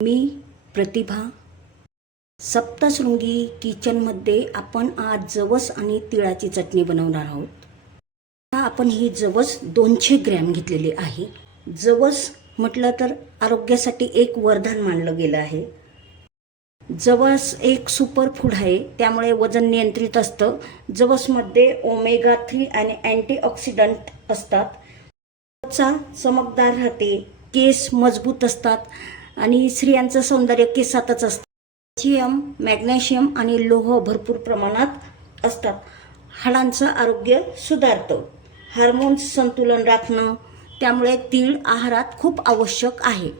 मी प्रतिभा. सप्तशृंगी किचनमध्ये आपण आज जवस आणि तिळाची चटणी बनवणार आहोत. आता आपण ही जवस 200 ग्रॅम घेतलेली आहे. जवस म्हटलं तर आरोग्यासाठी एक वरदान मानलं गेलं आहे. जवस एक सुपर फूड आहे, त्यामुळे वजन नियंत्रित असतं. जवसमध्ये ओमेगा 3 आणि अँटीऑक्सिडंट असतात. त्वचा चमकदार राहते, केस मजबूत असतात आणि स्त्रियांचं सौंदर्य केसातच असतं. कॅल्शियम, मॅग्नेशियम आणि लोह भरपूर प्रमाणात असतात. हाडांचं आरोग्य सुधारतं. हार्मोन्स संतुलन राखणं, त्यामुळे तीळ आहारात खूप आवश्यक आहे.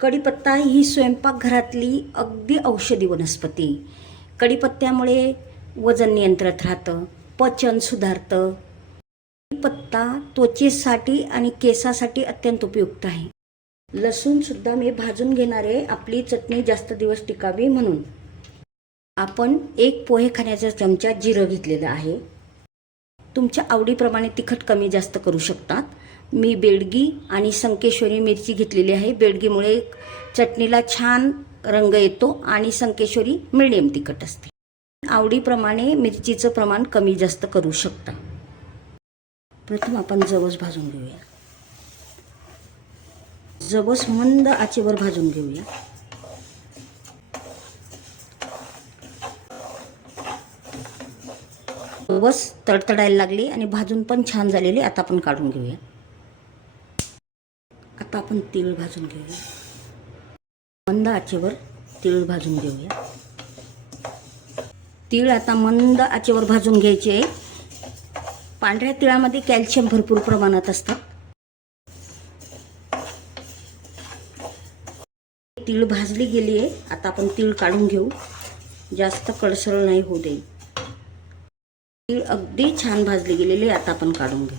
कढीपत्ता ही स्वयंपाकघरातली अगदी औषधी वनस्पती. कढीपत्त्यामुळे वजन नियंत्रित राहतं, पचन सुधारतं. कढीपत्ता त्वचेसाठी आणि केसासाठी अत्यंत उपयुक्त आहे. लसूण सुद्धा मी भाजून घेणार आहे, आपली चटणी जास्त दिवस टिकावी म्हणून. आपण 1 पोहे खाण्याचा चमचा जिरं घेतलेलं आहे. तुमच्या आवडीप्रमाणे तिखट कमी जास्त करू शकतात. मी बेडगी आणि संकेश्वरी मिरची घेतलेली आहे. बेडगीमुळे चटणीला छान रंग येतो आणि संकेश्वरी मिडियम तिखट असते. आवडीप्रमाणे मिरचीचं प्रमाण कमी जास्त करू शकता. प्रथम आपण जवस भाजून घेऊया. जवस मंद आचेवर भाजून घेऊया. जवस तडतडायला लागली आणि भाजून पण छान झालेली. आता आपण काढून घेऊया. आता आपण तीळ भाजून घेऊया. मंद आचेवर तीळ भाजून घेऊया. तीळ आता मंद आचेवर भाजून घ्यायचे. पांढऱ्या तिळामध्ये कॅल्शियम भरपूर प्रमाणात असतं. तीळ भाजली गेली आहे. आता आपण तीळ काढून घेऊ. जास्त कडसर नाही होऊ दे. तीळ अगदी छान भाजली गेलेली. आता आपण काढून घेऊ.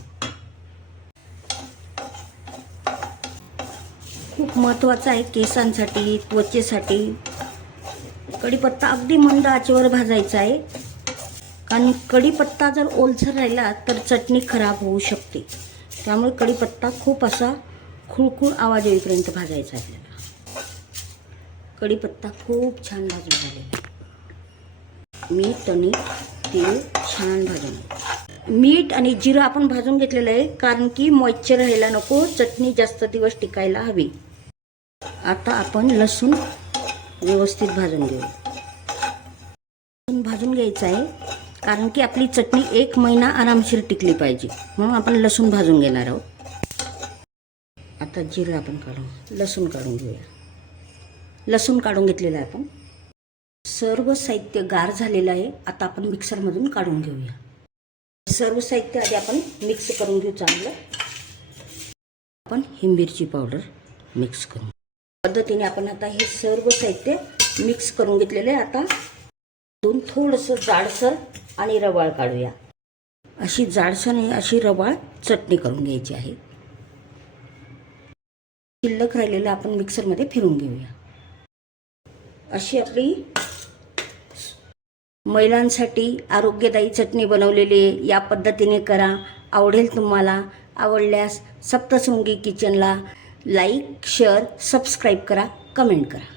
खूप महत्त्वाचं आहे केसांसाठी, त्वचेसाठी. कढीपत्ता अगदी मंद आचेवर भाजायचा आहे, कारण कढीपत्ता जर ओलसर राहिला तर चटणी खराब होऊ शकते. त्यामुळे कढीपत्ता खूप असा खुळखुळ आवाज येईपर्यंत भाजायचा आहे. कढीपत्ता खूप छान भाजून झालेला. मीठ आणि तीळ छान भाजून. मीठ आणि जिरं आपण भाजून घेतलेलं आहे, कारण की मॉइश्चर राहायला नको, चटणी जास्त दिवस टिकायला हवी. आता आपण लसूण व्यवस्थित भाजून घेऊ. लसूण भाजून घ्यायचं आहे, कारण की आपली चटणी 1 महिना आरामशीर टिकली पाहिजे, म्हणून आपण लसूण भाजून घेणार आहोत. आता जिरं आपण लसूण काढून घेऊया. लसूण काढून घेतलेलं आहे आपण. सर्व साहित्य गार झालेलं आहे. आता आपण मिक्सरमधून काढून घेऊया. सर्व साहित्य आधी आपण मिक्स करून घेऊ चांगलं. आपण ही मिरची पावडर मिक्स करू पद्धतीने आपण आता हे सर्व साहित्य मिक्स करून घेतलेलं आहे. आता थोडंसं जाडसर आणि रवाळ काढूया. अशी जाडसर आणि अशी रवाळ चटणी करून घ्यायची आहे. शिल्लक राहिलेलं आपण मिक्सरमध्ये फिरून घेऊया. अशी आपली महिलांसाठी आरोग्यदायी चटणी बनवलेली आहे. या पद्धतीने करा, आवडेल तुम्हाला. आवडल्यास सप्तशृंगी किचनला लाईक, शेअर, सबस्क्राईब करा, कमेंट करा.